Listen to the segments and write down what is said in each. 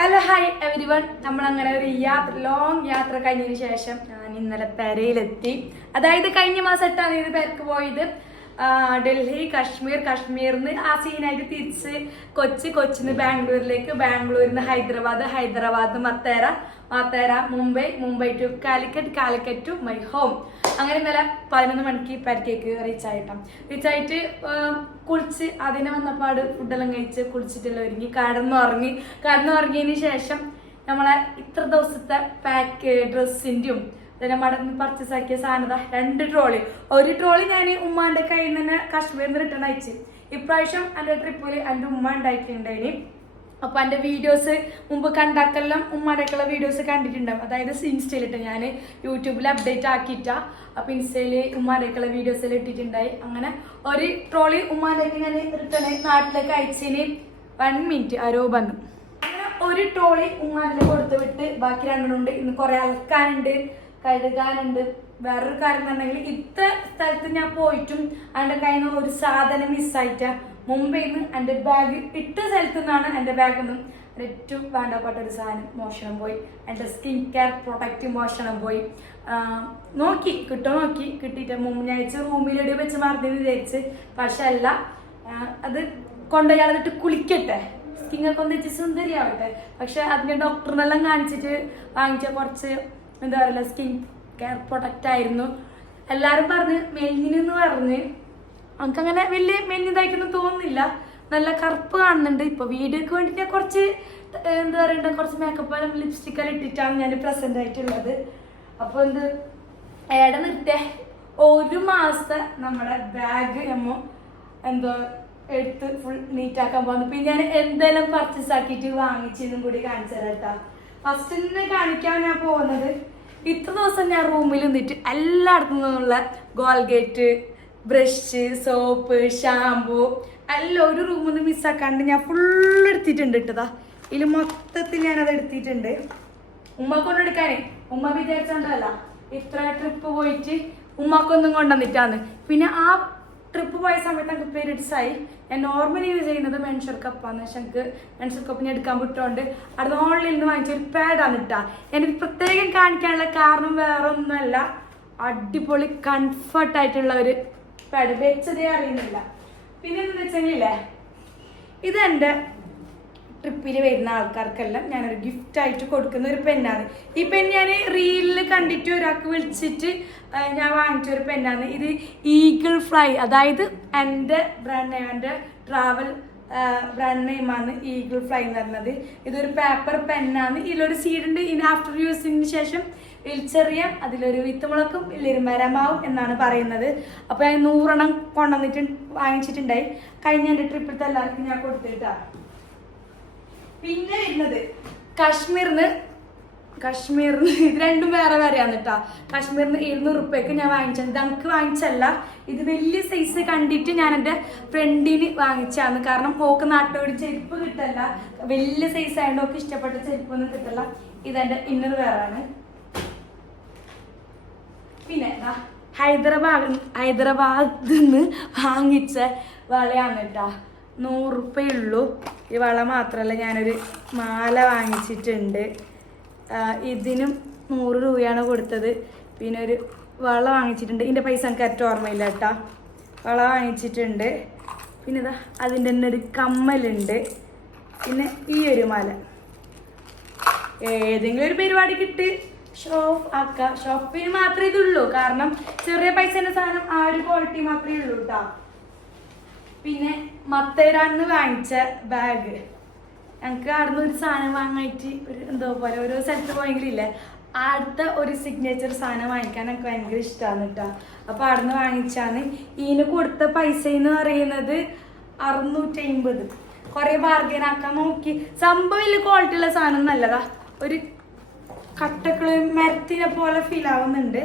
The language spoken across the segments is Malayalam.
ഹലോ ഹായ് എവരി വൺ നമ്മളങ്ങനെ ഒരു യാത്ര ലോങ് യാത്ര കഴിഞ്ഞതിന് ശേഷം ഞാൻ ഇന്നലെ പെരയിലെത്തി. അതായത് കഴിഞ്ഞ മാസം എട്ടാം തീയതി പേർക്ക് പോയത് ഡൽഹി കാശ്മീർ കാശ്മീരിൽ നിന്ന് ആ സീനായിട്ട് തിരിച്ച് കൊച്ചി കൊച്ചിന്ന് ബാംഗ്ലൂരിലേക്ക്. ബാംഗ്ലൂരിൽ നിന്ന് ഹൈദരാബാദ് ഹൈദരാബാദ് മത്തേര മത്തേര Mumbai Mumbai to Calicut Calicut to my home അങ്ങനെ ഇന്നലെ പതിനൊന്ന് മണിക്ക് പരിക്കേക്ക് റീച്ച് ആയിട്ടാ. റീച്ച് ആയിട്ട് കുളിച്ച് അതിനെ വന്നപ്പാട് ഫുഡെല്ലാം കഴിച്ച് കുളിച്ചിട്ടെല്ലാം ഒരുങ്ങി. കടന്നുറങ്ങി. കടന്നുറങ്ങിയതിന് ശേഷം നമ്മളെ ഇത്ര ദിവസത്തെ പാക്ക് ഡ്രസ്സിന്റെയും പിന്നെ മടങ്ങി പർച്ചേസ് ആക്കിയ സാധനത രണ്ട് ട്രോളി ഒരു ട്രോളി ഞാൻ ഉമ്മാന്റെ കയ്യിൽ നിന്ന് കാശ്മീരിൽ നിന്ന് റിട്ടേൺ അയച്ച്. ഇപ്രാവശ്യം എന്റെ ട്രിപ്പിൽ എന്റെ ഉമ്മ ഉണ്ടാക്കിയിട്ടുണ്ടായിന് അപ്പൊ എന്റെ വീഡിയോസ് മുമ്പ് കണ്ടാക്കെല്ലാം ഉമ്മാരൊക്കെയുള്ള വീഡിയോസ് കണ്ടിട്ടുണ്ടാവും. അതായത് ഇൻസ്റ്റയിലിട്ട് ഞാൻ യൂട്യൂബിൽ അപ്ഡേറ്റ് ആക്കിയിട്ട. അപ്പൊ ഇൻസ്റ്റയിൽ ഉമ്മാരൊക്കെയുള്ള വീഡിയോസ് എല്ലാം ഇട്ടിട്ടുണ്ടായി. അങ്ങനെ ഒരു ട്രോളി ഉമ്മാരൊക്കെ ഞാൻ റിട്ടേൺ നാട്ടിലേക്ക് അയച്ചതിന് വൺ മിനിറ്റ് ആരോ വന്നു. അങ്ങനെ ഒരു ട്രോളി ഉമ്മാരെ കൊടുത്തു വിട്ട് ബാക്കി രണ്ടെണ്ണമുണ്ട് ഇന്ന് കുറെ അലക്കാനുണ്ട് കഴുകാനുണ്ട്. വേറൊരു കാര്യം എന്നുണ്ടെങ്കിൽ ഇത്ര സ്ഥലത്ത് ഞാൻ പോയിട്ടും അതിന്റെ കയ്യിൽ നിന്ന് ഒരു സാധനം മിസ്സായിട്ടാ മുംബൈയിൽ നിന്ന് എന്റെ ബാഗ് ഇട്ട സ്ഥലത്ത് നിന്നാണ് എന്റെ ബാഗിൽ നിന്നും ഏറ്റവും വേണ്ടപ്പെട്ട ഒരു സാധനം മോഷണം പോയി. എന്റെ സ്കിൻ കെയർ പ്രൊഡക്റ്റ് മോഷണം പോയി. നോക്കി കിട്ടോ നോക്കി. കിട്ടിയിട്ട് മുമ്പ് ഞാൻ റൂമിലിടി വെച്ച് മറന്നു വിചാരിച്ച്. പക്ഷെ അല്ല അത് കൊണ്ടുപോയി അളന്നിട്ട് കുളിക്കട്ടെ. സ്കിന്നൊക്കെ ഒന്ന് വെച്ച് സുന്ദരിയാവട്ടെ. പക്ഷെ അതിന്റെ ഡോക്ടറിനെല്ലാം കാണിച്ചിട്ട് വാങ്ങിച്ച കുറച്ച് എന്താ പറയുക സ്കിൻ കെയർ പ്രൊഡക്റ്റ് ആയിരുന്നു. എല്ലാവരും പറഞ്ഞ് മെലിഞ്ഞെന്ന് പറഞ്ഞ് നമുക്കങ്ങനെ വലിയ മെലിഞ്ഞതായിട്ടൊന്നും തോന്നുന്നില്ല. നല്ല കറുപ്പ് കാണുന്നുണ്ട്. ഇപ്പൊ വീഡിയോക്ക് വേണ്ടി ഞാൻ കുറച്ച് എന്താ പറയണ്ട കുറച്ച് മേക്കപ്പ് എല്ലാം ലിപ്സ്റ്റിക് എല്ലാം ഇട്ടിട്ടാണ് ഞാൻ പ്രസന്റ് ആയിട്ടുള്ളത്. അപ്പൊ എന്ത് ഏടെ നിർത്തേ? ഒരു മാസത്തെ നമ്മുടെ ബാഗ് നമ്മ എന്തോ എടുത്ത് ഫുൾ നീറ്റ് ആക്കാൻ പോകുന്നു പിന്നെ ഞാൻ എന്തെല്ലാം പർച്ചേസ് ആക്കിയിട്ട് വാങ്ങിച്ചെന്നും കൂടി കാണിച്ചു തരാം ഫസ്റ്റ് തന്നെ കാണിക്കാൻ ഞാൻ പോകുന്നത് ഇത്ര ദിവസം ഞാൻ റൂമിൽ നിന്നിട്ട് എല്ലായിടത്തു നിന്നുള്ള ഗോൾഗേറ്റ് ബ്രഷ് സോപ്പ് ഷാമ്പു എല്ലാം ഒരു റൂമൊന്നും മിസ്സാക്കാണ്ട് ഞാൻ ഫുൾ എടുത്തിട്ടുണ്ട് ഇട്ടതാ ഇതിൽ മൊത്തത്തിൽ ഞാനത് എടുത്തിട്ടുണ്ട്. ഉമ്മ കൊണ്ടെടുക്കാനേ ഉമ്മ വിചാരിച്ചോണ്ടല്ല ഇത്ര ട്രിപ്പ് പോയിട്ട് ഉമ്മക്കൊന്നും കൊണ്ടുവന്നിട്ടാന്ന്. പിന്നെ ആ ട്രിപ്പ് പോയ സമയത്ത് എനിക്ക് പീരീഡ്സ് ആയി ഞാൻ നോർമലി യൂസ് ചെയ്യുന്നത് മെൻഷർ കപ്പാന്ന് പക്ഷെ എനിക്ക് മെൻഷർ കപ്പ് ഞാൻ എടുക്കാൻ വിട്ടോണ്ട് അടുത്ത ഓൺലൈനിൽ നിന്ന് വാങ്ങിച്ച ഒരു പാഡാണ് ഇട്ടാ എനിക്ക് പ്രത്യേകം കാണിക്കാനുള്ള കാരണം വേറെ ഒന്നുമല്ല അടിപൊളി കംഫർട്ടായിട്ടുള്ള ഒരു പാഡ് വെച്ചതേ അറിയുന്നില്ല. പിന്നെ എന്താ വെച്ചെങ്കിലേ ഇത് എന്റെ ട്രിപ്പിൽ വരുന്ന ആൾക്കാർക്കെല്ലാം ഞാനൊരു ഗിഫ്റ്റ് ആയിട്ട് കൊടുക്കുന്ന ഒരു പെന്നാണ് ഈ പെൻ ഞാൻ റീലിൽ കണ്ടിട്ട് ഒരാൾക്ക് വിളിച്ചിട്ട് ഞാൻ വാങ്ങിച്ച ഒരു പെന്നാണ് ഇത് ഈഗിൾ ഫ്ലൈ അതായത് എന്റെ ബ്രാൻഡ് എന്റെ ട്രാവൽ ബ്രാൻഡ് നെയിമാണ് ഈഗിൾ ഫ്ലൈ എന്ന് പറയുന്നത് ഇതൊരു പേപ്പർ പെന്നാണ് ഇതിലൊരു സീഡ് ഉണ്ട്. ഇനി ആഫ്റ്റർ യൂസിന് ശേഷം വലിച്ചെറിയാം അതിലൊരു വിത്തുമുളക്കും ഇല്ലൊരു മരമാവും എന്നാണ് പറയുന്നത്. അപ്പോൾ ഞാൻ നൂറെണ്ണം കൊണ്ടുവന്നിട്ട് വാങ്ങിച്ചിട്ടുണ്ടായി. കഴിഞ്ഞ എന്റെ ട്രിപ്പിലത്തെ എല്ലാവർക്കും ഞാൻ കൊടുത്തിട്ടാണ് പിന്നെ വരുന്നത് കാശ്മീരിന്ന് ഇത് രണ്ടും വേറെ വേറെയാണ് കേട്ടോ കശ്മീരിന് ഇരുന്നൂറ് റുപ്യക്ക് ഞാൻ വാങ്ങിച്ചത്. ഇത് നമുക്ക് വാങ്ങിച്ചല്ല. ഇത് വലിയ സൈസ് കണ്ടിട്ട് ഞാൻ എന്റെ ഫ്രണ്ടിന് വാങ്ങിച്ചാണ് കാരണം പോക്ക് നാട്ടോടി ചെരുപ്പ് കിട്ടല്ല. വലിയ സൈസ് ആയതുകൊണ്ട് ഓക്ക് ഇഷ്ടപ്പെട്ട ചെരുപ്പൊന്നും കിട്ടല്ല. ഇതെന്റെ ഇന്നർ വേറാണ് പിന്നെ ദാ ഹൈദരാബാദ് ഹൈദരാബാദിൽ നിന്ന് വാങ്ങിച്ച വളയാണ് കേട്ടോ നൂറുപ്യുള്ളൂ ഈ വള മാത്രമല്ല ഞാനൊരു മാല വാങ്ങിച്ചിട്ടുണ്ട്. ഇതിനും നൂറ് രൂപയാണ് കൊടുത്തത്. പിന്നെ ഒരു വള വാങ്ങിച്ചിട്ടുണ്ട്. ഇതിന്റെ പൈസ എനിക്ക് ഏറ്റവും ഓർമ്മയില്ല കേട്ടോ. വള വാങ്ങിച്ചിട്ടുണ്ട്. പിന്നെ ഇതാ അതിന്റെ തന്നെ ഒരു കമ്മലുണ്ട്. പിന്നെ ഈ ഒരു മല. ഏതെങ്കിലും ഒരു പരിപാടി കിട്ടി. ഷോപ്പ് ആക്ക. ഷോപ്പിന് മാത്രമേ ഇതുള്ളൂ. കാരണം ചെറിയ പൈസേന്റെ സാധനം ആ ഒരു ക്വാളിറ്റി മാത്രമേ ഉള്ളൂ കേട്ടോ. പിന്നെ മത്തേരാന്ന് വാങ്ങിച്ച ബാഗ് ഞങ്ങൾക്ക് അവിടുന്ന് ഒരു സാധനം വാങ്ങായിട്ട് ഒരു എന്തോ പോലെ ഓരോ സ്ഥലത്ത് പോയെങ്കിലില്ലേ അടുത്ത ഒരു സിഗ്നേച്ചർ സാധനം വാങ്ങിക്കാൻ എനിക്ക് ഭയങ്കര ഇഷ്ടമാണ് കേട്ടോ അപ്പോൾ അവിടുന്ന് വാങ്ങിച്ചാണ്. ഇതിന് കൊടുത്ത പൈസ എന്ന് പറയുന്നത് അറുന്നൂറ്റി അമ്പത് കുറേ ബാർഗൈൻ ആക്കാൻ നോക്കി. സംഭവം ക്വാളിറ്റി ഉള്ള സാധനം നല്ലതാ. ഒരു കട്ടക്കൾ മരത്തിനെ പോലെ ഫീൽ ആവുന്നുണ്ട്.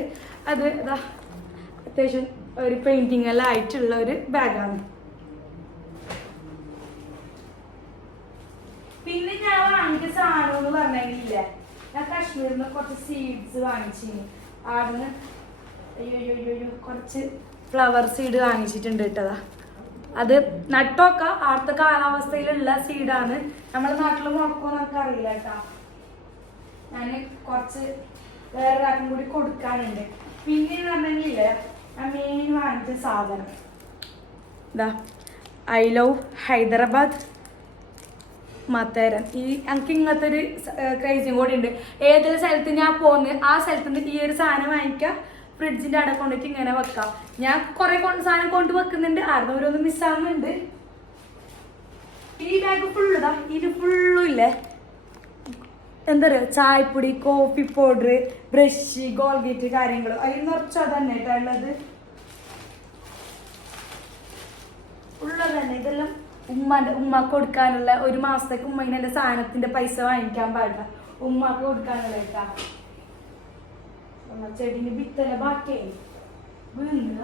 അത് ഇതാ അത്യാവശ്യം ഒരു പെയിന്റിങ് എല്ലാം ആയിട്ടുള്ള ഒരു ബാഗാണ് പിന്നെ ഞാൻ വാങ്ങിച്ച സാധനം എന്ന് പറഞ്ഞില്ല ഞാൻ കാശ്മീരിൽ നിന്ന് കുറച്ച് സീഡ്സ് വാങ്ങിച്ചിന് ആടുന്ന് അയ്യോ അയ്യോ കുറച്ച് ഫ്ലവർ സീഡ് വാങ്ങിച്ചിട്ടുണ്ട് കേട്ടതാ അത് നട്ടോക്ക. അടുത്ത കാലാവസ്ഥയിലുള്ള സീഡാണ് നമ്മുടെ നാട്ടിൽ മുളക്കോ നമുക്ക് അറിയില്ല കേട്ടാ. ഞാൻ കുറച്ച് വേറൊരാൾക്കും കൂടി കൊടുക്കാനുണ്ട്. പിന്നെ പറഞ്ഞില്ലേ ഞാൻ മെയിൻ വാങ്ങിച്ച സാധനം. I love Hyderabad. മത്തേരൻ ഈ എനിക്ക് ഇങ്ങനത്തെ ഒരു ക്രൈസും കൂടി ഉണ്ട് ഏതൊരു സ്ഥലത്ത് ഞാൻ പോകുന്നത് ആ സ്ഥലത്ത് നിന്ന് ഈ ഒരു സാധനം വാങ്ങിക്കാം ഫ്രിഡ്ജിന്റെ അവിടെ കൊണ്ടിട്ട് ഇങ്ങനെ വെക്കാം. ഞാൻ കൊറേ കൊണ്ട് സാധനം കൊണ്ട് വെക്കുന്നുണ്ട്. ആരുടെ ഓരോന്ന് മിസ്സാകുന്നുണ്ട് ഈ ബാഗ് ഫുള്ളുതാ ഇത് ഫുള്ളും ഇല്ലേ? എന്താ പറയുക ചായപ്പൊടി കോഫി പൗഡർ ബ്രഷ് ഗോൾഗേറ്റ് കാര്യങ്ങൾ അതിൽ നിറച്ച് അതന്നെ ഉള്ളത്. ഉള്ളത് തന്നെ ഇതെല്ലാം ഉമ്മാന്റെ ഉമ്മാക്ക് കൊടുക്കാനുള്ള ഒരു മാസത്തേക്ക് ഉമ്മയിന് എന്റെ സാധനത്തിന്റെ പൈസ വാങ്ങിക്കാൻ പാടില്ല. ഉമ്മക്ക് കൊടുക്കാനുള്ള കേട്ടാ ഉമ്മ ചെടിന് വിത്തല ബാക്കിയായി. വീണില്ല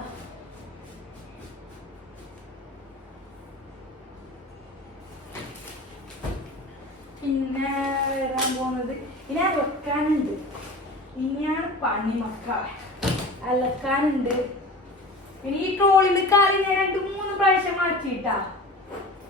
പിന്നെ വരാൻ പോകുന്നത് ഇനി അലക്കാനുണ്ട്. ഇനിയാണ് പണി മക്കളെ. അലക്കാനുണ്ട്. ഇനി ഈ ട്രോളിൽ കാലി ഞാൻ രണ്ട് മൂന്ന് പ്രാവശ്യം മാറ്റിയിട്ടാ.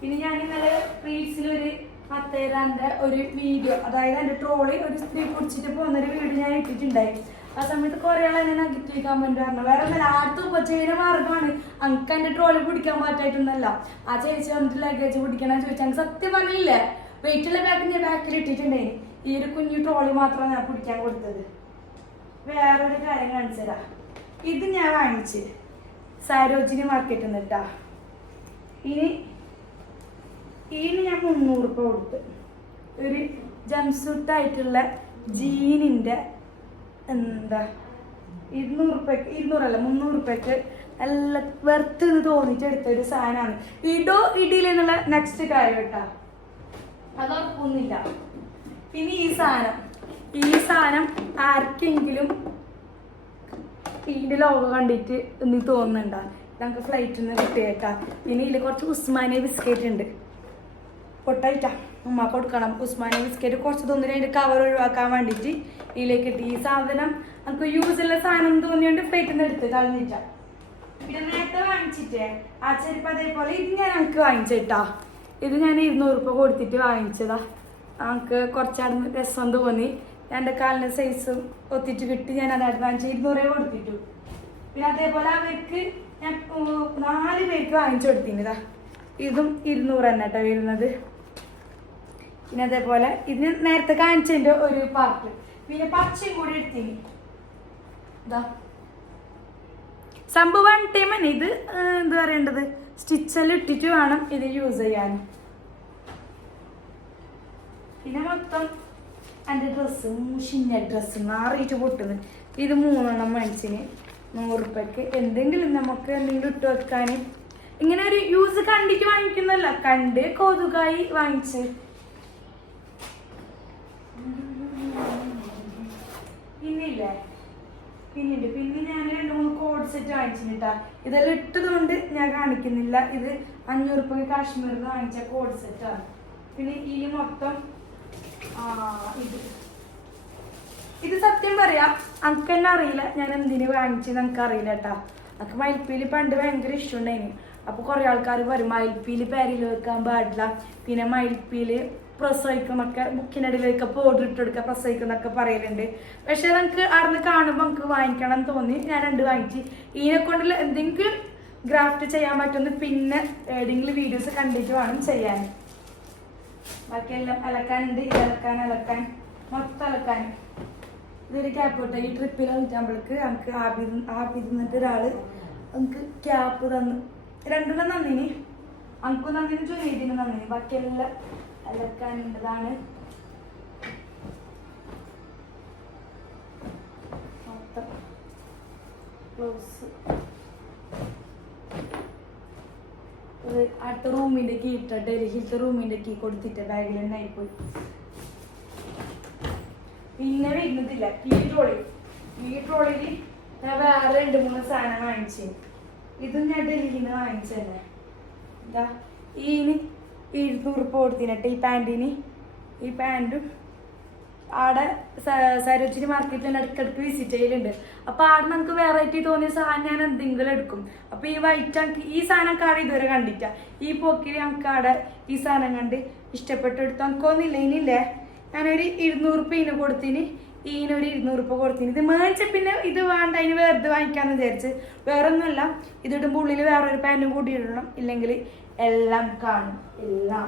പിന്നെ ഞാൻ ഇന്നലെ റീൽസിൽ ഒരു പത്തേരാന്റെ ഒരു വീഡിയോ അതായത് എന്റെ ട്രോളി ഒരു സ്ത്രീ കുടിച്ചിട്ട് പോകുന്നൊരു വീഡിയോ ഞാൻ ഇട്ടിട്ടുണ്ടായി. ആ സമയത്ത് കുറെ ആൾ എന്നെ നെഗറ്റീവ് കമന്റ് പറഞ്ഞു. വേറെ ഒന്നല്ല ആർത്തും ഉപജീവന മാർഗമാണ് അങ്ങക്ക് എന്റെ ട്രോളി പിടിക്കാൻ പറ്റായിട്ടൊന്നല്ല ആ ചേച്ചി വന്നിട്ട് ലഗേജ് പിടിക്കണം ചോദിച്ചാൽ സത്യം പറഞ്ഞില്ലേ? വെയിറ്റുള്ള ബാഗ് ഞാൻ ബാക്കിൽ ഇട്ടിട്ടുണ്ടായി. ഈ ഒരു കുഞ്ഞു ട്രോളി മാത്രമാണ് ഞാൻ പിടിക്കാൻ കൊടുത്തത്. വേറൊരു കാര്യം കാണിച്ചു ഇത് ഞാൻ വാങ്ങിച്ച്. സരോജിനി മാർക്കറ്റിൽ നിന്ന് കേട്ടാ ഇനി ഇതിന് ഞാൻ മുന്നൂറ് രൂപ കൊടുത്ത് ഒരു ജംസൂട്ടായിട്ടുള്ള ജീനിന്റെ എന്താ ഇരുന്നൂറ് റുപ്യക്ക് ഇരുന്നൂറല്ല മുന്നൂറ് രൂപയ്ക്ക് നല്ല വെർത്ത് എന്ന് തോന്നിട്ട് എടുത്ത ഒരു സാധനമാണ്. ഇടോ ഇടിയിലെന്നുള്ള നെക്സ്റ്റ് കാര്യം കേട്ടാ. അത് ഉറപ്പൊന്നുമില്ല. പിന്നെ ഈ സാധനം. ഈ സാധനം ആർക്കെങ്കിലും ഇതിന്റെ ലോഗ കണ്ടിട്ട് നീ തോന്നുന്നുണ്ടാ? ഞങ്ങൾക്ക് ഫ്ലൈറ്റിൽ നിന്ന് കിട്ടിയേക്കാം. പിന്നെ ഇതിൽ കുറച്ച് ഉസ്മാനിയ ബിസ്ക്കറ്റ് ഉണ്ട്. പൊട്ടായിട്ടാ. ഉമ്മ കൊടുക്കണം. ഉസ്മാനെ ബിസ്ക്കറ്റ് കുറച്ച് തോന്നി അതിന്റെ കവർ ഒഴിവാക്കാൻ വേണ്ടിയിട്ട് ഇതിലേക്ക് ഇട്ട്. ഈ സാധനം നമുക്ക് യൂസ് ഉള്ള സാധനം തോന്നിയോണ്ട് ഫ്ലൈറ്റിൽ നിന്ന് എടുത്ത് കളഞ്ഞിട്ട. പിന്നെ നേരത്തെ വാങ്ങിച്ചിട്ടേ ആ ചെരുപ്പ് അതേപോലെ ഇത് ഞാൻ എനിക്ക് വാങ്ങിച്ചിട്ടാ. ഇത് ഞാൻ ഇരുന്നൂറ് രൂപ കൊടുത്തിട്ട് വാങ്ങിച്ചതാ. നമുക്ക് കുറച്ചാട് രസം തോന്നി. എന്റെ കാലിന് സൈസ് ഒത്തിട്ട് കിട്ടി. ഞാൻ അത് അഡ്വാൻസ് ഇരുന്നൂറേ കൊടുത്തിട്ടു. പിന്നെ അതേപോലെ അവർക്ക് ഞാൻ നാല് പേർക്ക് വാങ്ങിച്ചു കൊടുത്തിനിതാ ഇതും ഇരുന്നൂറ് തന്നെ കേട്ടോ വരുന്നത്. പിന്നെ അതേപോലെ ഇതിന് നേരത്തെ കാണിച്ചതിന്റെ ഒരു പാർട്ട് പിന്നെ പച്ചയും കൂടി എടുത്തിന്. സംഭവം വൺ ടൈം ഇത് എന്താ പറയേണ്ടത്? സ്റ്റിച്ചെല്ലാം ഇട്ടിട്ട് വേണം ഇത് യൂസ് ചെയ്യാൻ. പിന്നെ മൊത്തം എന്റെ ഡ്രസ്സ് മുഷിഞ്ഞ ഡ്രസ്സ് നാറിയിട്ട് പൊട്ടുന്നു. ഇത് മൂന്നെണ്ണം മേടിച്ചിന്. നൂറ് റുപ്യക്ക് എന്തെങ്കിലും നമുക്ക് എന്തെങ്കിലും ഇട്ട് വെക്കാൻ ഇങ്ങനെ ഒരു യൂസ് കണ്ടിട്ട് വാങ്ങിക്കുന്നല്ല കണ്ട് കൊതുകായി വാങ്ങിച്ച്. പിന്നില്ലേ? പിന്നുണ്ട്. പിന്നെ ഞാൻ രണ്ട് മൂന്ന് കോഡ് സെറ്റ് വാങ്ങിച്ചിട്ടാ ഇതെല്ലാം ഇട്ടത് കൊണ്ട് ഞാൻ കാണിക്കുന്നില്ല. ഇത് അഞ്ഞൂറ് രൂപ കാശ്മീരിൽ നിന്ന് വാങ്ങിച്ച കോഡ് സെറ്റാണ് പിന്നെ ഈ മൊത്തം ഇത്. ഇത് സത്യം പറയാ അനക്ക് തന്നെ അറിയില്ല. ഞാൻ എന്തിനു വാങ്ങിച്ചത് എനിക്ക് അറിയില്ല കേട്ടാ അനക്ക് മയിൽപ്പീൽ പണ്ട് ഭയങ്കര ഇഷ്ടമുണ്ടായിരുന്നു അപ്പൊ കുറെ ആൾക്കാർ പറയും മയിൽപ്പീൽ പേരിൽ വെക്കാൻ പാടില്ല. പിന്നെ മയിൽപ്പീൽ പ്രസവിക്കുന്നൊക്കെ ബുക്കിനടിയിലൊക്കെ പൗഡർ ഇട്ട് കൊടുക്കുക പ്രസവിക്കുന്നൊക്കെ പറയലുണ്ട്. പക്ഷെ നമുക്ക് അവിടുന്ന് കാണുമ്പോൾ നമുക്ക് വാങ്ങിക്കണം തോന്നി. ഞാൻ രണ്ട് വാങ്ങിച്ച്. ഇതിനെ കൊണ്ടുള്ള എന്തെങ്കിലും ഗ്രാഫ്റ്റ് ചെയ്യാൻ പറ്റുന്ന പിന്നെ ഏതെങ്കിലും വീഡിയോസ് കണ്ടിട്ട് വേണം ചെയ്യാൻ. ബാക്കിയെല്ലാം അലക്കാനുണ്ട്. ഇത് അലക്കാൻ അലക്കാൻ. മൊത്തം അലക്കാൻ. ഇതൊരു ക്യാപ്പ് കിട്ടും ഈ ട്രിപ്പിൽ നമ്മൾക്ക് നമുക്ക് ഒരാൾ നമുക്ക് ക്യാപ്പ് തന്നു രണ്ടെണ്ണം നന്ദിനി. അനക്കും നന്ദിനി ജുനീദിനും നന്ദിനി. ബാക്കിയെല്ലാം അലക്കാനുണ്ടതാണ് മൊത്തം ഗ്ലൗസ് ഇത് അടുത്ത റൂമിന്റെ കീ ഇട്ട ഡൽഹിയിലത്തെ റൂമിന്റെ കീ കൊടുത്തിട്ട് ബാഗിൽ തന്നെ പോയി പിന്നെ വരുന്നതില്ല. ഈ ട്രോളി ഈ ട്രോളിയിൽ ഞാൻ വേറെ രണ്ട് മൂന്ന് സാധനം വാങ്ങിച്ചു ഇതും ഞാൻ ഡൽഹിയിൽ നിന്ന് വാങ്ങിച്ചതന്നെ എന്താ ഈ ഇരുന്നൂറ് കൊടുത്തിനട്ടെ ഈ പാന്റിന് ഈ പാന്റും ആടെ സരോജിനി മാർക്കറ്റിൽ ഇടയ്ക്കിടയ്ക്ക് വിസിറ്റ് ചെയ്യലുണ്ട്. അപ്പൊ ആടെ നമുക്ക് വെറൈറ്റി തോന്നിയ സാധനം ഞാൻ എന്തെങ്കിലും എടുക്കും. അപ്പൊ ഈ വൈറ്റ് ഈ സാധനം കാടെ ഇതുവരെ കണ്ടിട്ട ഈ പോക്കിൽ നമുക്ക് ആടെ ഈ സാധനം കണ്ട് ഇഷ്ടപ്പെട്ടെടുത്തു എടുത്തു നമുക്കൊന്നില്ല ഇനിയില്ലേ. ഞാനൊരു ഇരുന്നൂറ് റുപ്യ ഇതിന് കൊടുത്തിന്. ഇതിനൊരു ഇരുന്നൂറ് രൂപ കൊടുത്തിന്. ഇത് മേടിച്ച പിന്നെ ഇത് വേണ്ട അതിന് വെറുതെ വാങ്ങിക്കാന്ന് വിചാരിച്ച്. വേറൊന്നുമല്ല ഇതിടുമ്പോൾ ഉള്ളിൽ വേറൊരു പാന്റും കൂടി ഇടണം ഇല്ലെങ്കിൽ എല്ലാം കാണും. എല്ലാം.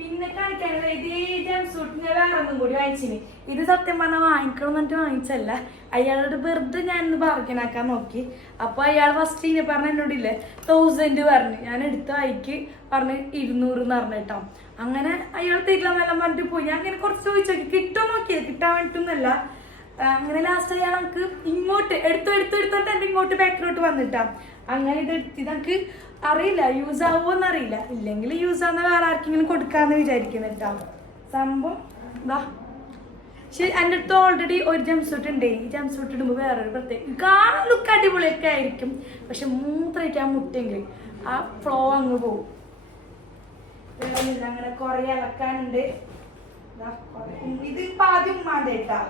പിന്നെ കാണിക്കാനുള്ള ഇതേ ജംസൂട്ട് ഞാൻ വേറെ ഒന്നും കൂടി വാങ്ങിച്ചിന്. ഇത് സത്യം പറഞ്ഞാൽ വാങ്ങിക്കണം എന്നിട്ട് വാങ്ങിച്ചല്ല. അയാളോട് വെറുതെ ഞാൻ ഇന്ന് ബാർഗനാക്കാൻ നോക്കി. അപ്പൊ അയാൾ ഫസ്റ്റ് ഇനി പറഞ്ഞ എന്നോട് ഇല്ലേ തൗസൻഡ് പറഞ്ഞു. ഞാൻ എടുത്ത അയക്ക് പറഞ്ഞ് ഇരുന്നൂറ് എന്ന് പറഞ്ഞു കേട്ടോ. അങ്ങനെ അയാൾ തരില്ലെന്നെല്ലാം പറഞ്ഞിട്ട് പോയി. ഞാൻ അങ്ങനെ കുറച്ച് ചോദിച്ചു നോക്കി കിട്ടുമോ നോക്കിയത് കിട്ടാൻ വേണ്ടിട്ടൊന്നല്ല അങ്ങനെ ലാസ്റ്റ് അയാൾ നമുക്ക് ഇങ്ങോട്ട് എടുത്തു എടുത്തു എടുത്തോട്ട് എന്റെ ഇങ്ങോട്ട് ബാക്കിലോട്ട് വന്നിട്ടാ. അങ്ങനെ ഇത് എടുത്ത് നമുക്ക് അറിയില്ല യൂസ് ആവുമോന്ന് അറിയില്ല. ഇല്ലെങ്കിൽ യൂസ് ആവുന്ന വേറെ ആർക്കെങ്കിലും കൊടുക്കാന്ന് വിചാരിക്കുന്നിട്ടാ സംഭവം ഇതാ ശരി എന്റെ അടുത്ത് ഓൾറെഡി ഒരു ജംപ് സൂട്ട് ഉണ്ട്. ഈ ജംപ് സൂട്ട് ഇടുമ്പോൾ വേറൊരു പ്രത്യേകം കാണാൻ ലുക്ക് അടിപൊളിയൊക്കെ ആയിരിക്കും. പക്ഷെ മൂത്രയ്ക്ക് ആ മുട്ടെങ്കിൽ ആ ഫ്ലോ അങ്ങ് പോകും അങ്ങനെ കൊറേ ഇളക്കാനുണ്ട് ഇത് ഇപ്പൊ ആദ്യം കേട്ടാ.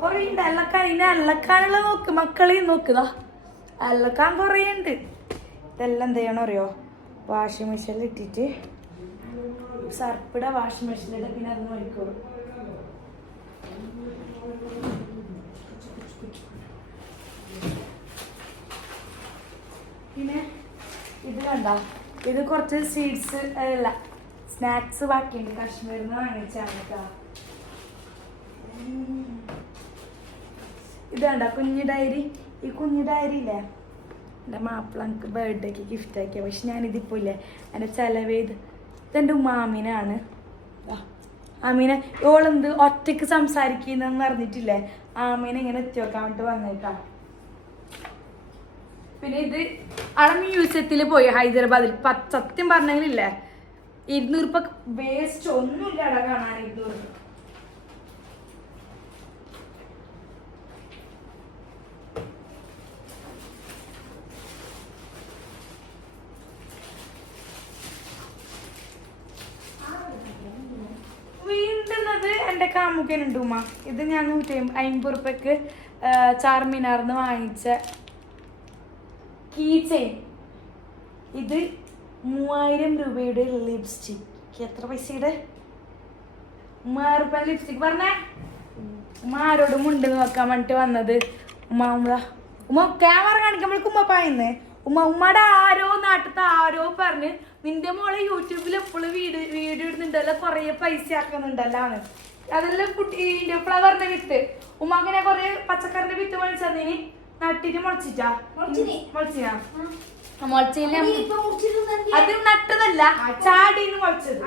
കൊറേ ഉണ്ട്. അല്ലക്കാൻ ഇനി അല്ലക്കാനുള്ള നോക്ക്. മക്കളെയും നോക്കുതാ അല്ലക്കാൻ കൊറേ ഉണ്ട്. ഇതെല്ലാം എന്ത് ചെയ്യണം അറിയോ വാഷിംഗ് മെഷീനിൽ ഇട്ടിട്ട് സർപ്പിട വാഷിംഗ് മെഷീനിൽ പിന്നെ അത് നോക്കിക്കോളും. പിന്നെ ഇത് വേണ്ട ഇത് കുറച്ച് സ്വീറ്റ്സ് അല്ല സ്നാക്സ് ബാക്കിയുണ്ട്. കാശ്മീരിൽ നിന്ന് വാങ്ങിച്ചാണ് കേട്ടോ ഇത് വേണ്ട കുഞ്ഞു ഡയറി ഈ കുഞ്ഞു ഡയറി ഇല്ലേ? എന്റെ മാപ്പിള എനിക്ക് ബർത്ത്ഡേക്ക് ഗിഫ്റ്റ് ആക്കിയ. പക്ഷെ ഞാനിതിപ്പോൾ ഇല്ലേ എന്റെ ചിലവ് ഇത് ഇതെന്റെ ഉമ്മാമിനാണ്. ആമീനെ ഓളെന്ത് ഒറ്റയ്ക്ക് സംസാരിക്കുന്നെന്ന് അറിഞ്ഞിട്ടില്ലേ? ആമീന ഇങ്ങനെ എത്തി വെക്കാൻ വേണ്ടിട്ട് വന്നേക്കാം. പിന്നെ ഇത് അവിടെ മ്യൂസിയത്തിൽ പോയി ഹൈദരാബാദിൽ. സത്യം പറഞ്ഞെങ്കിലില്ലേ ഇരുന്നൂറ് വേസ്റ്റ് ഒന്നുമില്ല അവിടെ കാണാൻ ഇരുന്നൂറ് രൂപ വീണ്ടുന്നത് എന്റെ കാമുകനുണ്ട് ഉമ്മ. ഇത് ഞാൻ നൂറ്റി അമ്പത് റുപ്യക്ക് ചാർമിനാർന്ന് വാങ്ങിച്ച കീ ചെയിൻ ഇത് മൂവായിരം രൂപയുടെ ലിപ്സ്റ്റിക് എത്ര പൈസയുടെ? മൂവായിരം റുപ്യ ലിപ്സ്റ്റിക് പറഞ്ഞേ? ഉമ്മ ആരോടും മുണ്ട് നോക്കാൻ വേണ്ടിട്ട് വന്നത്. ഉമ്മ ഉമ്മ ഉമ്മ ക്യാമറ കാണിക്കുമ്പോഴേക്കും ഉമ്മ പറയുന്നേ ഉമ്മ ഉമ്മയുടെ ആരോ നാട്ടിലത്തെ ആരോ പറഞ്ഞ് നിന്റെ മോളെ യൂട്യൂബിൽ എപ്പോഴും വീഡിയോ വീഡിയോ ഇടുന്നുണ്ടല്ലോ കുറേ പൈസ ആക്കുന്നുണ്ടല്ലോ ആണ്. അതെല്ലാം കുട്ടി ഫ്ലവറിന്റെ വിത്ത്. ഉമ്മ അങ്ങനെ കുറേ പച്ചക്കറിന്റെ വിത്ത് മേടിച്ചതിന് നട്ടിട്ട് മുളച്ചിട്ടാ? മുളച്ചിനി. മുളച്ചില്ല. അത് നട്ടതല്ല ചാടിന്ന് മുളച്ചത്.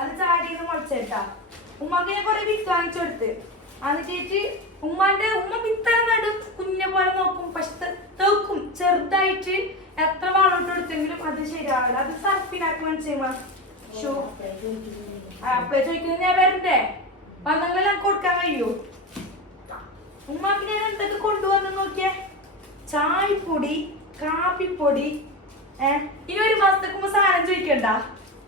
അത് ചാടിന്ന് മുളച്ചേട്ടാ. ഉമ്മ അങ്ങനെ കൊറേ വിത്ത് വാങ്ങിച്ചു കൊടുത്ത്. എന്നിട്ട് ഉമ്മാന്റെ ഉമ്മ വിത്താണ് നടും കുഞ്ഞെ പോലെ നോക്കും. പക്ഷെ തേക്കും ചെറുതായിട്ട് എത്ര വളമിട്ട് കൊടുത്തെങ്കിലും അത് ശരിയാവില്ല. അത് സർഫിനാക്കി മനസ്സിലാ ഷൂ അപ്പൊ ചോദിക്കുന്നത് ഞാൻ വരണ്ടേ? വന്നെങ്കിലും കൊടുക്കാൻ കഴിയൂ? ഉമ്മാക്ക് ഞാൻ എന്തൊക്കെ കൊണ്ടുവന്ന് നോക്കിയേ? ചായപ്പൊടി കാപ്പിപ്പൊടി ഏ? ഇനി ഒരു മാസത്തേക്ക് ഉമ്മ സാധനം ചോദിക്കണ്ട.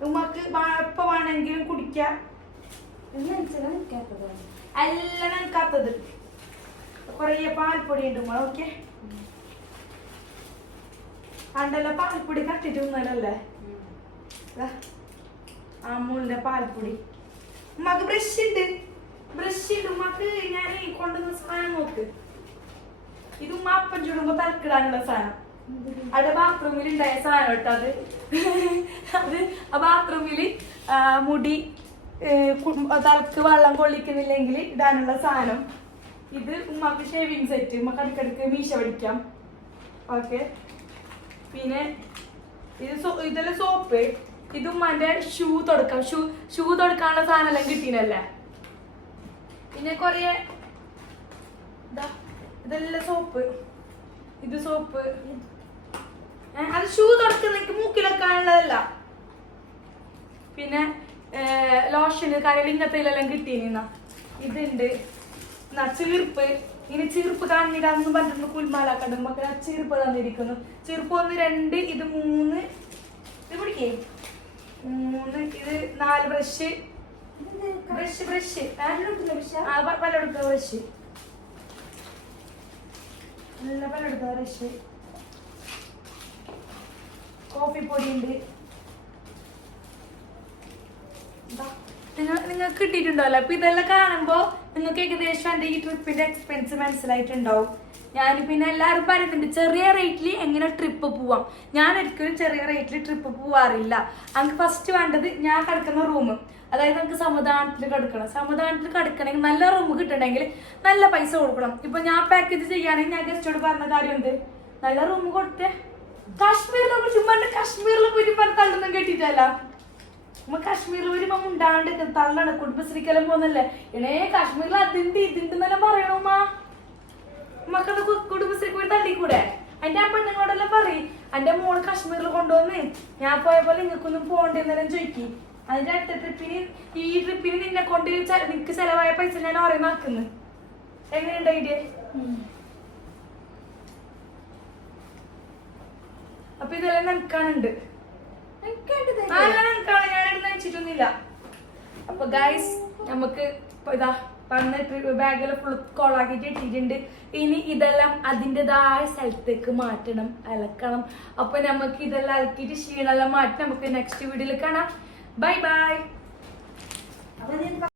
ഉമ്മക്ക് ഇപ്പൊ വേണമെങ്കിലും കുടിക്കാം. എല്ലാം നനക്കാത്തത് കൊറേ പാൽപ്പൊടി ഉണ്ട് ഉമ്മ ഓക്കെ? പണ്ടല്ല പാൽപ്പൊടി കട്ടിട്ട് ഉമ്മലല്ലേ അമ്മൂളിന്റെ പാൽപ്പൊടി. ഉമ്മക്ക് ബ്രഷ് ഉണ്ട്. ബ്രഷ് ഉണ്ട് ഉമ്മക്ക് ഞാൻ കൊണ്ടുവന്ന സാധനം നോക്ക്. ഇത് ഉമ്മ ചൂടുമ്പോ തലക്കിടാനുള്ള സാധനം. അവിടെ ബാത്റൂമിൽ ഉണ്ടായ സാധനം കേട്ടോ അത്. അത് ആ ബാത്റൂമിൽ മുടി തലക്ക് വെള്ളം കൊള്ളിക്കുന്നില്ലെങ്കിൽ ഇടാനുള്ള സാധനം. ഇത് ഉമ്മക്ക് ഷേവിങ് സെറ്റ് ഉമ്മക്ക് ഇടയ്ക്കിടയ്ക്ക് മീശ പഠിക്കാം ഓക്കെ പിന്നെ ഇത് സോ ഇതെല്ലാം സോപ്പ് ഇത് ഉമ്മാന്റെ ഷൂ തുടക്കാം. ഷൂ ഷൂ തുടക്കാനുള്ള സാധനം എല്ലാം കിട്ടീനല്ലേ? പിന്നെ കൊറേ ഇതെല്ലാം സോപ്പ്. ഇത് സോപ്പ്. അത് ഷൂ തുടക്കുന്ന മൂക്കിലൊക്കാനുള്ളതല്ല പിന്നെ ലോഷന് കരലിംഗത്തിലെല്ലാം കിട്ടിയിരുന്ന ഇതുണ്ട്. എന്നാ ചീർപ്പ്. ഇനി ചീർപ്പ് കാണിടാന്ന് പറഞ്ഞിട്ട് കുൽമാലാക്കണ്ട് മക്കളെ ചീർപ്പ് തന്നിരിക്കുന്നു. ചീർപ്പ് ഒന്ന് രണ്ട് ഇത് മൂന്ന്. ഇത് പിടിക്കേ. മൂന്ന് ഇത് നാല് ബ്രഷ്. ബ്രഷ് ബ്രഷ് പല്ലെടുക്കുന്ന brush ആ? ആ പ- പല്ലെടുത്ത ബ്രഷ് നല്ല പല്ലെടുത്ത ബ്രഷ് കോഫി നിങ്ങൾ നിങ്ങൾക്ക് കിട്ടിയിട്ടുണ്ടാവല്ലോ അപ്പൊ ഇതെല്ലാം കാണുമ്പോ നിങ്ങൾക്ക് ഏകദേശം എന്റെ ഈ ട്രിപ്പിന്റെ എക്സ്പെൻസ് മനസ്സിലായിട്ടുണ്ടാവും. ഞാൻ പിന്നെ എല്ലാവരും പറയുന്നുണ്ട് ചെറിയ റേറ്റിൽ എങ്ങനെ ട്രിപ്പ് പോവാം. ഞാൻ ഒരിക്കലും ചെറിയ റേറ്റിൽ ട്രിപ്പ് പോവാറില്ല. നമുക്ക് ഫസ്റ്റ് വേണ്ടത് ഞാൻ കിടക്കുന്ന റൂം അതായത് നമുക്ക് സമാധാനത്തിൽ കിടക്കണം. സമാധാനത്തിൽ കിടക്കണമെങ്കിൽ നല്ല റൂം കിട്ടണമെങ്കിൽ നല്ല പൈസ കൊടുക്കണം. ഇപ്പൊ ഞാൻ പാക്കേജ് ചെയ്യുകയാണെങ്കിൽ ഞാൻ ഗസ്റ്റോട് പറഞ്ഞ കാര്യമുണ്ട്. നല്ല റൂം കൊടുത്തേ. കാശ്മീരിലൊക്കെ ചുമ്മാ കാശ്മീരിലെ ഒരു പറഞ്ഞ തള്ളൊന്നും കേട്ടിട്ടല്ല. നമ്മ കാശ്മീരിൽ വരുമ്പോ ഉണ്ടാണ്ട് തള്ളാണ്. കുടുംബശ്രീക്കെല്ലാം പോകുന്നല്ലേ? ഇണേ കാശ്മീരിൽ അതിന്റെ ഇതിന്റെ എന്നെല്ലാം പറയണോമാ മക്കളുടെ കുടുംബശ്രീക്ക് പോയി തള്ളിക്കൂടെ? അതിന്റെ ആ പെണ്ണുങ്ങളോടെല്ലാം പറയും. എന്റെ മോൾ കാശ്മീരിൽ കൊണ്ടുവന്ന് ഞാൻ പോയ പോലെ നിങ്ങൾക്കൊന്നും പോണ്ടെന്നെല്ലാം ചോദിക്കി അതിന്റെ അടുത്ത ട്രിപ്പിന് ഈ ട്രിപ്പിന് നിന്നെ കൊണ്ട് നിനക്ക് ചെലവായ പൈസ ഞാൻ ഓരോന്നാക്കുന്നു എങ്ങനെയുണ്ട് ഐഡിയ അപ്പൊ ഇതെല്ലാം നനക്കാനുണ്ട് ഞാൻ നനക്കാണ്. നനച്ചിട്ടൊന്നുമില്ല. അപ്പൊ ഗൈസ് നമുക്ക് ഇതാ പറഞ്ഞ ബാഗിൽ ഫുൾ കോളാക്കിട്ട് ഇട്ടിട്ടുണ്ട് ഇനി ഇതെല്ലാം അതിന്റെതായ സ്ഥലത്തേക്ക് മാറ്റണം അലക്കണം. അപ്പൊ നമുക്ക് ഇതെല്ലാം അലക്കിയിട്ട് ക്ഷീണമെല്ലാം മാറ്റി നമുക്ക് നെക്സ്റ്റ് വീഡിയോയിൽ കാണാം. ബൈ ബൈ അപ്പൊ ഞാൻ